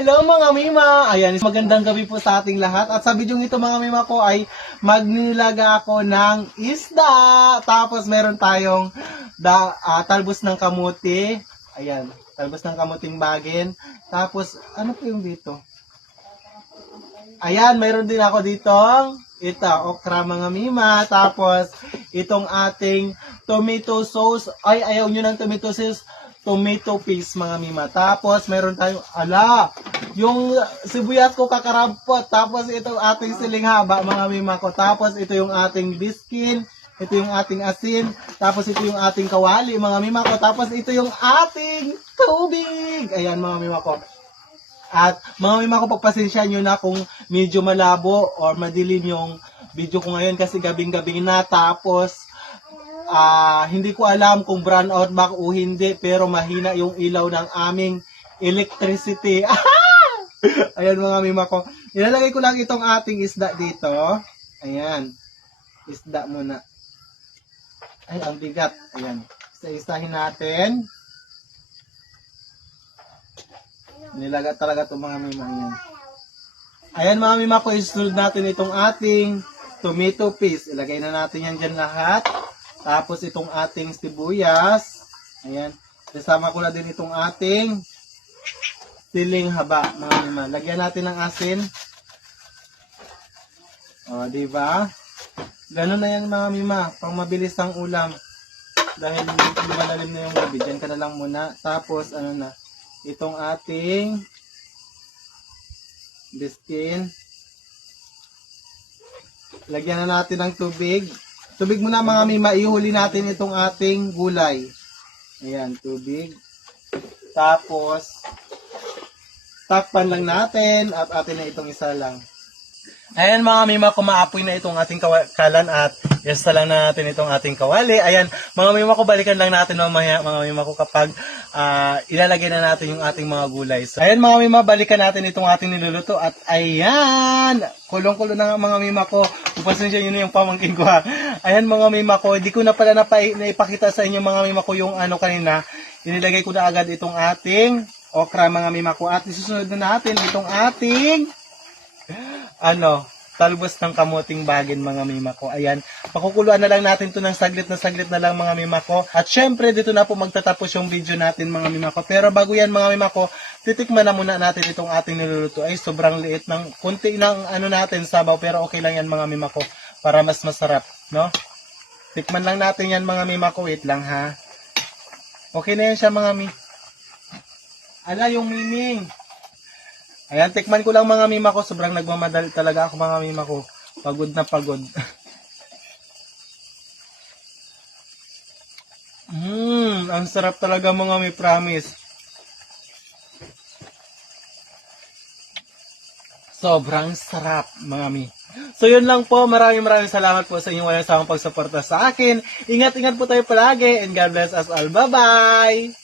Hello mga Mima! Ayan, magandang gabi po sa ating lahat. At sa video ito mga Mima ko ay magnilaga ako ng isda. Tapos meron tayong talbos ng kamuti. Ayan, talbos ng kamuting bagin. Tapos, ano po yung dito? Ayan, mayroon din ako ditong okra mga Mima. Tapos, itong ating tomato sauce. Ay, ayaw nyo ng tomato sauce. Tomato paste mga Mima. Tapos, meron tayong, yung sibuyas ko kakarampot. Tapos, itong ating siling haba mga Mima ko. Tapos, ito yung ating biskin. Ito yung ating asin. Tapos, ito yung ating kawali mga Mima ko. Tapos, ito yung ating tubig. Ayan mga Mima ko. At mga Mima ko, pagpasensya nyo na kung medyo malabo or madilim yung video ko ngayon kasi gabing-gabing na. Tapos, hindi ko alam kung brown out ba o hindi, pero mahina yung ilaw ng aming electricity. Ayan mga Mima ko. Ilalagay ko lang itong ating isda dito. Ayan. Isda muna. Ay, ang bigat. Ayan. Isa-isahin natin. Nilagat talaga itong mga Mima. Ayan. Ayan mga Mima ko, isunod natin itong ating tomato paste. Ilagay na natin yan dyan lahat. Tapos itong ating sibuyas. Ayan. Kasama ko na din itong ating siling haba, mga Mima. Lagyan natin ng asin. O, diba? Ganun na yan mga Mima. Pang mabilis ang ulam. Dahil malalim na yung gabi. Diyan ka na lang muna. Tapos, itong ating biskin. Lagyan na natin ng tubig. Tubig muna mga Mima, ihuli natin itong ating gulay. Ayan, tubig. Tapos, takpan lang natin at atin na itong isa lang. Ayan mga Mima, kumaapoy na itong ating kalan at yasta lang natin itong ating kawali. Ayan, mga Mima ko, balikan lang natin mamaya mga Mima ko kapag ilalagay na natin yung ating mga gulay. So, ayan mga Mima, balikan natin itong ating niluluto at ayan, kulong-kulo na nga mga Mima ko. Pasensya nyo na yung pamangkin ko ha. Ayan mga Mima ko, di ko na pala naipakita sa inyo mga Mima ko yung kanina. Inilagay ko na agad itong ating okra mga Mima ko at isusunod na natin itong ating talbos ng kamuting bagin mga Mima ko. Ayan, pakukuluan na lang natin to ng saglit na lang mga Mima ko. At syempre, dito na po magtatapos yung video natin mga Mima ko. Pero bago yan mga Mima ko, titikman na muna natin itong ating niluluto. Ay, sobrang liit ng konti ng natin sabaw. Pero okay lang yan mga Mima ko para mas masarap, no? Tikman lang natin yan mga Mima ko. Wait lang ha. Okay na yan siya mga Mima. Yung miming. Ayan, tikman ko lang mga Mima ko. Sobrang nagmamadali talaga ako mga Mima ko. Pagod na pagod. Ang sarap talaga mga Mimi, promise. Sobrang sarap mga Mimi. So yun lang po. Maraming salamat po sa inyong walang sawang pagsuporta sa akin. Ingat-ingat po tayo palagi and God bless us all. Bye-bye!